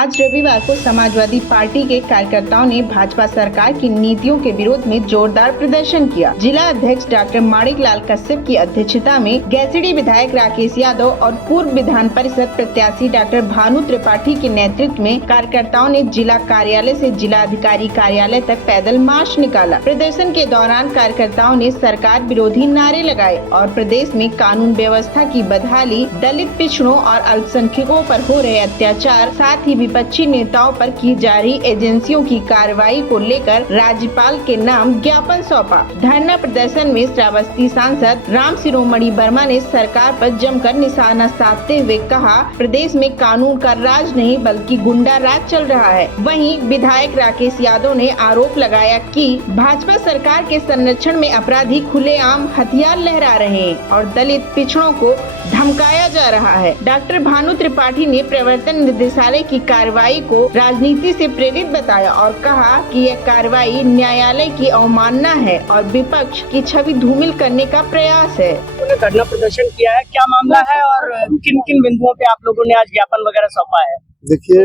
आज रविवार को समाजवादी पार्टी के कार्यकर्ताओं ने भाजपा सरकार की नीतियों के विरोध में जोरदार प्रदर्शन किया। जिला अध्यक्ष डॉक्टर माणिक लाल कश्यप की अध्यक्षता में गैसडी विधायक राकेश यादव और पूर्व विधान परिषद प्रत्याशी डॉक्टर भानु त्रिपाठी के नेतृत्व में कार्यकर्ताओं ने जिला कार्यालय से जिला अधिकारी कार्यालय तक पैदल मार्च निकाला। प्रदर्शन के दौरान कार्यकर्ताओं ने सरकार विरोधी नारे लगाए और प्रदेश में कानून व्यवस्था की बदहाली, दलित पिछड़ों और अल्पसंख्यकों पर हो रहे अत्याचार, साथ ही विपक्षी नेताओं पर की जा रही एजेंसियों की कार्रवाई को लेकर राज्यपाल के नाम ज्ञापन सौंपा। धरना प्रदर्शन में श्रावस्ती सांसद राम शिरोमणि वर्मा ने सरकार पर जमकर निशाना साधते हुए कहा, प्रदेश में कानून का राज नहीं बल्कि गुंडा राज चल रहा है। वहीं विधायक राकेश यादव ने आरोप लगाया कि भाजपा सरकार के संरक्षण में अपराधी खुलेआम हथियार लहरा रहे हैं और दलित पिछड़ों को धमकाया जा रहा है। डॉक्टर भानु त्रिपाठी ने प्रवर्तन निदेशालय की कार्रवाई को राजनीति से प्रेरित बताया और कहा कि यह कार्रवाई न्यायालय की अवमानना है और विपक्ष की छवि धूमिल करने का प्रयास है। उन्होंने धरना प्रदर्शन किया है, क्या मामला है और किन किन बिंदुओं पे आप लोगों ने आज ज्ञापन वगैरह सौंपा है? देखिए,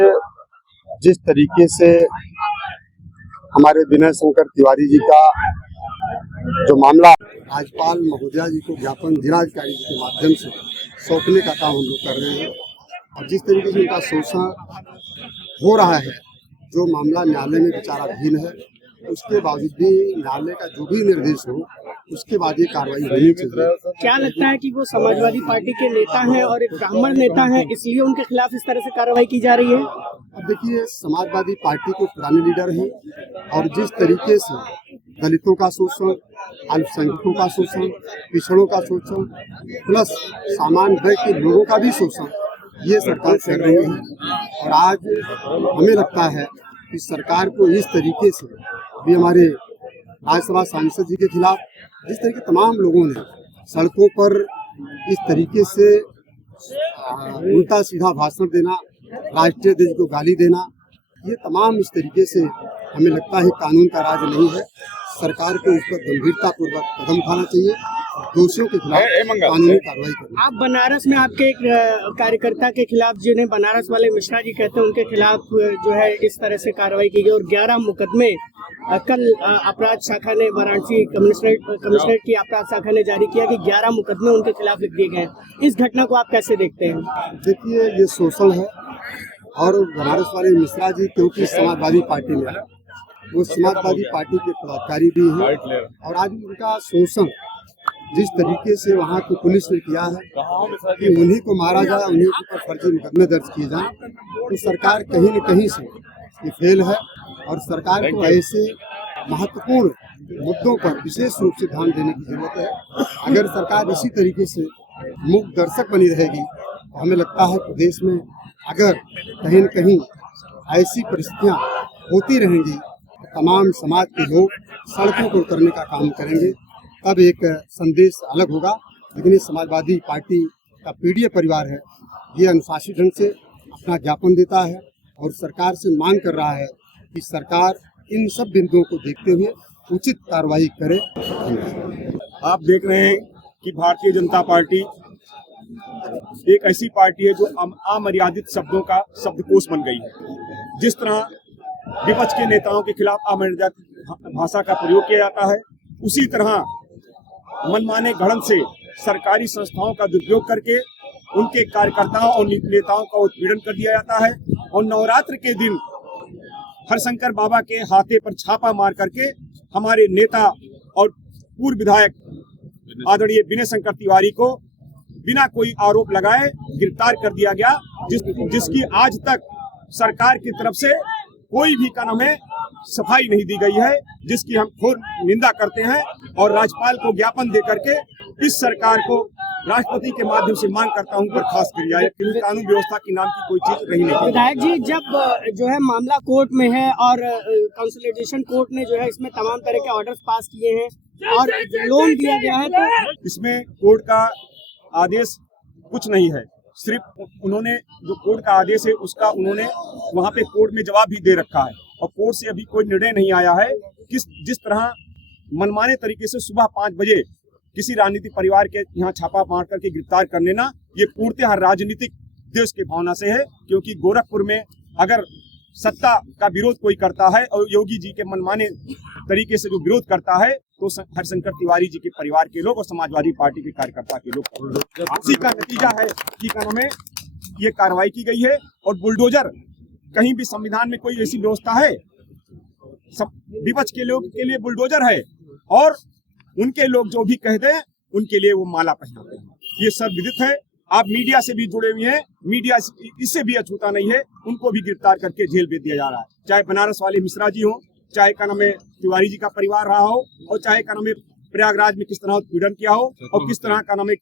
जिस तरीके से हमारे विनय शंकर तिवारी जी का जो मामला राज्यपाल महोदया जी को ज्ञापन जिलाधिकारी जी के माध्यम से सौंपने का काम हम लोग कर रहे हैं और जिस तरीके से उनका शोषण हो रहा है, जो मामला न्यायालय में विचाराधीन है, उसके बावजूद भी न्यायालय का जो भी निर्देश हो उसके बाद ये कार्रवाई होनी चाहिए। क्या लगता है कि वो समाजवादी पार्टी के नेता हैं और एक ब्राह्मण नेता हैं, इसलिए उनके खिलाफ इस तरह से कार्रवाई की जा रही है? अब देखिए, समाजवादी पार्टी के पुराने लीडर हैं और जिस तरीके से दलितों का शोषण, अल्पसंख्यकों का शोषण, पिछड़ों का शोषण प्लस सामान्य वर्ग के लोगों का भी शोषण ये सरकार कर रही है। और आज हमें लगता है कि सरकार को इस तरीके से भी हमारे राज्यसभा सांसद जी के खिलाफ जिस तरह के तमाम लोगों ने सड़कों पर इस तरीके से उल्टा सीधा भाषण देना, राष्ट्रीय ध्वज को गाली देना, ये तमाम इस तरीके से हमें लगता है कानून का राज नहीं है। सरकार को इस पर गंभीरता पूर्वक कदम उठाना चाहिए, दोषियों के खिलाफ कानूनी कार्रवाई करनी। आप बनारस में आपके एक कार्यकर्ता के खिलाफ, जिन्हें बनारस वाले मिश्रा जी कहते हैं, उनके खिलाफ जो है इस तरह से कार्रवाई की गई और 11 मुकदमे कल अपराध शाखा ने, वाराणसी कमिश्नरेट की अपराध शाखा ने जारी किया कि 11 मुकदमे उनके खिलाफ लिख दिए गए। इस घटना को आप कैसे देखते हैं? देखिए, ये शोषण है और बनारस वाले मिश्रा जी क्योंकि समाजवादी पार्टी में है, वो समाजवादी पार्टी के पदाधिकारी भी हैं और आज उनका शोषण जिस तरीके से वहाँ की पुलिस ने किया है कि उन्हीं को मारा जाए, उन्हीं के ऊपर फर्जी मुकदमे दर्ज किए जाएं, तो सरकार कहीं न कहीं से ये फेल है और सरकार को ऐसे महत्वपूर्ण मुद्दों पर विशेष रूप से ध्यान देने की जरूरत है। अगर सरकार इसी तरीके से मूक दर्शक बनी रहेगी तो हमें लगता है प्रदेश में अगर कहीं न कहीं ऐसी परिस्थितियाँ होती रहेंगी तो तमाम समाज के लोग सड़कों पर उतरने का काम करेंगे, तब एक संदेश अलग होगा। लेकिन ये समाजवादी पार्टी का पीढ़िया परिवार है, ये अनुशासित ढंग से अपना ज्ञापन देता है और सरकार से मांग कर रहा है कि सरकार इन सब बिंदुओं को देखते हुए उचित कार्रवाई करे। आप देख रहे हैं कि भारतीय जनता पार्टी एक ऐसी पार्टी है जो अमर्यादित शब्दों का शब्दकोश बन गई है। जिस तरह विपक्ष के नेताओं के खिलाफ अमर्यादित भाषा का प्रयोग किया जाता है, उसी तरह मनमाने गढ़न से सरकारी संस्थाओं का दुरुपयोग करके उनके कार्यकर्ताओं और नेताओं का उत्पीड़न कर दिया जाता है और नवरात्र के दिन हरशंकर बाबा के हाथे पर छापा मार करके हमारे नेता और पूर्व विधायक आदरणीय विनय शंकर तिवारी को बिना कोई आरोप लगाए गिरफ्तार कर दिया गया, जिसकी आज तक सरकार की तरफ से कोई भी कानून में सफाई नहीं दी गई है, जिसकी हम घोर निंदा करते हैं और राज्यपाल को ज्ञापन दे करके इस सरकार को राष्ट्रपति के माध्यम से मांग करता हूं बर्खास्त किया जाए, क्योंकि कानून व्यवस्था के नाम की कोई चीज रही नहीं। विधायक जी, जब जो है मामला कोर्ट में है और कंसोलिडेशन कोर्ट ने जो है इसमें तमाम तरह के ऑर्डर्स पास किए हैं और लोन दिया गया है, तो इसमें कोर्ट का आदेश कुछ नहीं है, सिर्फ उन्होंने जो कोर्ट का आदेश है उसका उन्होंने वहाँ पे कोर्ट में जवाब भी दे रखा है और कोर्ट से अभी कोई निर्णय नहीं आया है। जिस तरह मनमाने तरीके से सुबह 5 बजे किसी राजनीतिक परिवार के यहाँ छापा मार करके गिरफ्तार कर लेना, ये पूर्णतः राजनीतिक देश की भावना से है, क्योंकि गोरखपुर में अगर सत्ता का विरोध कोई करता है और योगी जी के मनमाने तरीके से जो विरोध करता है तो हरिशंकर तिवारी जी के परिवार के लोग और समाजवादी पार्टी के कार्यकर्ता के लोग, उसी का नतीजा है कि कानून में ये कार्रवाई की गई है। और बुलडोजर कहीं भी संविधान में कोई ऐसी व्यवस्था है? सब विपक्ष के लोग के लिए बुलडोजर है और उनके लोग जो भी कह दें उनके लिए वो माला पहनाते हैं। ये सब विदित है। आप मीडिया से भी जुड़े हुए हैं, मीडिया इससे भी अछूता नहीं है, उनको भी गिरफ्तार करके जेल भेज दिया जा रहा है। चाहे बनारस वाले मिश्रा जी हो, चाहे का नाम है तिवारी जी का परिवार रहा हो, और चाहे का नाम है प्रयागराज में किस तरह उत्पीड़न किया हो, और किस तरह का नाम है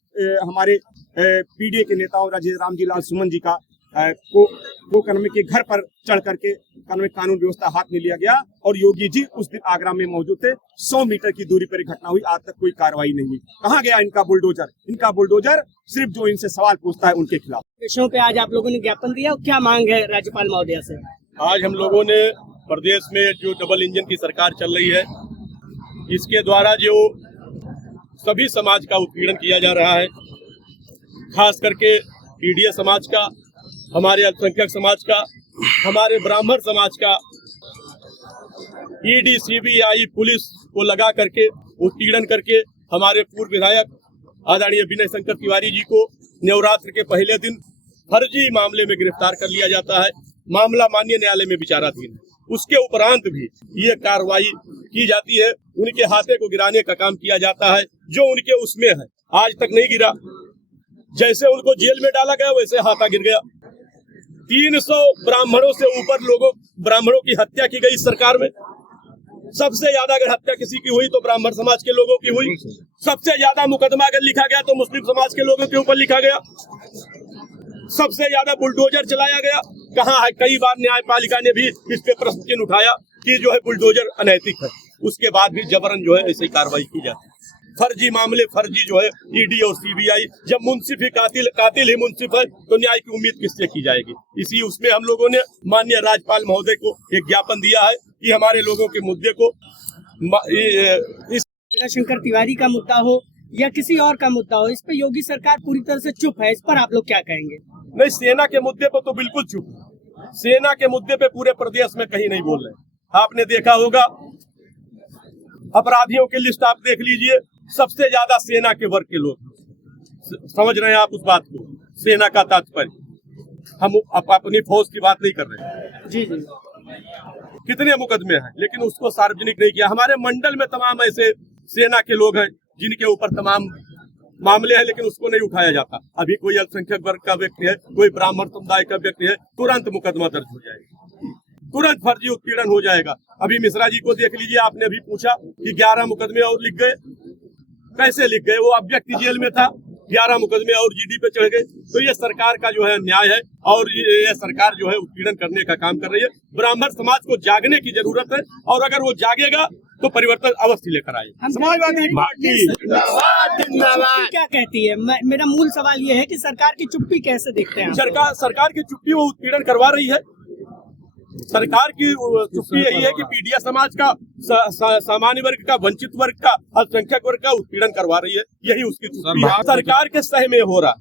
हमारे पीडीए के नेताओं रामजी लाल सुमन जी का को कानून के घर पर चढ़ करके कानून व्यवस्था हाथ में लिया गया। और योगी जी उस दिन आगरा में मौजूद थे। 100 मीटर की दूरी पर घटना हुई, आज तक कोई कार्रवाई नहीं हुई। कहाँ गया इनका बुलडोजर? इनका बुलडोजर सिर्फ जो इनसे सवाल पूछता है उनके खिलाफ। विषयों पे आज आप लोगों ने ज्ञापन दिया, क्या मांग है राज्यपाल महोदया से? आज हम लोगों ने प्रदेश में जो डबल इंजन की सरकार चल रही है, इसके द्वारा जो सभी समाज का उत्पीड़न किया जा रहा है, खास करके पीडीए समाज का, हमारे अल्पसंख्यक समाज का, हमारे ब्राह्मण समाज का, ईडी सीबीआई पुलिस को लगा करके उत्पीड़न करके हमारे पूर्व विधायक आदरणीय विनय शंकर तिवारी जी को नवरात्र के पहले दिन फर्जी मामले में गिरफ्तार कर लिया जाता है। मामला माननीय न्यायालय में विचाराधीन है। उसके उपरांत भी ये कार्रवाई की जाती है, उनके हाथे को गिराने का काम किया जाता है जो उनके उसमें है। आज तक नहीं गिरा। जैसे उनको जेल में डाला गया वैसे हाथा गिर गया। 300 ब्राह्मणों से ऊपर ब्राह्मणों की हत्या की गई इस सरकार में। सबसे ज्यादा अगर हत्या किसी की हुई तो ब्राह्मण समाज के लोगों की हुई। सबसे ज्यादा मुकदमा अगर लिखा गया तो मुस्लिम समाज के लोगों के ऊपर लिखा गया। सबसे ज्यादा बुलडोजर चलाया गया। कहाँ है? कई बार न्यायपालिका ने भी इस पे प्रश्न चिन्ह उठाया कि जो है बुलडोजर अनैतिक है। उसके बाद भी जबरन जो है ऐसी कार्रवाई की जाती है। फर्जी मामले, फर्जी जो है ईडी और सीबीआई। जब मुंसिफ ही कातिल ही मुंसिफ है तो न्याय की उम्मीद किससे की जाएगी? इसी उसमें हम लोगों ने माननीय राज्यपाल महोदय को एक ज्ञापन दिया है कि हमारे लोगों के मुद्दे को शंकर तिवारी का मुद्दा हो या किसी और का मुद्दा हो, इस पे योगी सरकार पूरी तरह से चुप है। इस पर आप लोग क्या कहेंगे? नहीं, सेना के मुद्दे पर तो बिल्कुल चुप। सेना के मुद्दे पे पूरे प्रदेश में कहीं नहीं बोल रहे। आपने देखा होगा अपराधियों की लिस्ट आप देख लीजिए, सबसे ज्यादा सेना के वर्ग के लोग। समझ रहे हैं आप उस बात को? सेना का तात्पर्य, हम अपनी फौज की बात नहीं कर रहे। जी जी। कितने मुकदमे हैं लेकिन उसको सार्वजनिक नहीं किया। हमारे मंडल में तमाम ऐसे सेना के लोग हैं जिनके ऊपर तमाम मामले हैं लेकिन उसको नहीं उठाया जाता। अभी कोई अल्पसंख्यक वर्ग का व्यक्ति है, कोई ब्राह्मण समुदाय का व्यक्ति है, तुरंत मुकदमा दर्ज हो जाएगा, तुरंत फर्जी उत्पीड़न हो जाएगा। अभी मिश्रा जी को देख लीजिए, आपने अभी पूछा कि 11 मुकदमे और लिख गए। कैसे लिख गए? वो अब व्यक्ति जेल में था, 11 मुकदमे और जीडी पे चढ़ गए। तो ये सरकार का जो है अन्याय है और ये सरकार जो है उत्पीड़न करने का काम कर रही है। ब्राह्मण समाज को जागने की जरूरत है और अगर वो जागेगा तो परिवर्तन अवश्य लेकर आए। समाजवादी पार्टी क्या कहती है? मेरा मूल सवाल ये है कि सरकार की चुप्पी कैसे देखते हैं? सरकार की चुप्पी वो उत्पीड़न करवा रही है। सरकार की चुप्पी यही है कि पीडीए समाज का, सामान्य वर्ग का, वंचित वर्ग का, अल्पसंख्यक वर्ग का उत्पीड़न करवा रही है। यही उसकी चुप्पी है। सरकार के सह में हो रहा।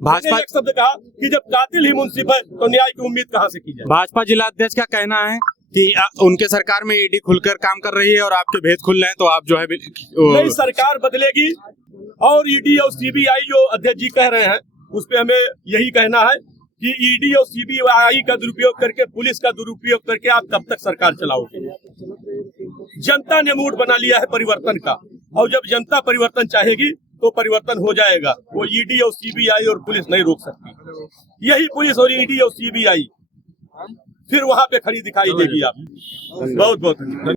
भाजपा एक शब्द कहा कि जब कातिल ही मुंसिफ है तो न्याय की उम्मीद कहाँ से की जाए? भाजपा जिला अध्यक्ष का कहना है कि उनके सरकार में ईडी खुलकर काम कर रही है और आपके भेद खुल रहे हैं तो आप जो है नहीं, सरकार बदलेगी और ईडी और सीबीआई जो अध्यक्ष जी कह रहे हैं उस पे हमें यही कहना है कि ईडी और सीबीआई का दुरुपयोग करके, पुलिस का दुरुपयोग करके आप कब तक सरकार चलाओगे? जनता ने मूड बना लिया है परिवर्तन का और जब जनता परिवर्तन चाहेगी तो परिवर्तन हो जाएगा। वो ईडी और सीबीआई और पुलिस नहीं रोक सकती। यही पुलिस और ईडी और सीबीआई फिर वहां पे खड़ी दिखाई देगी आप। बहुत बहुत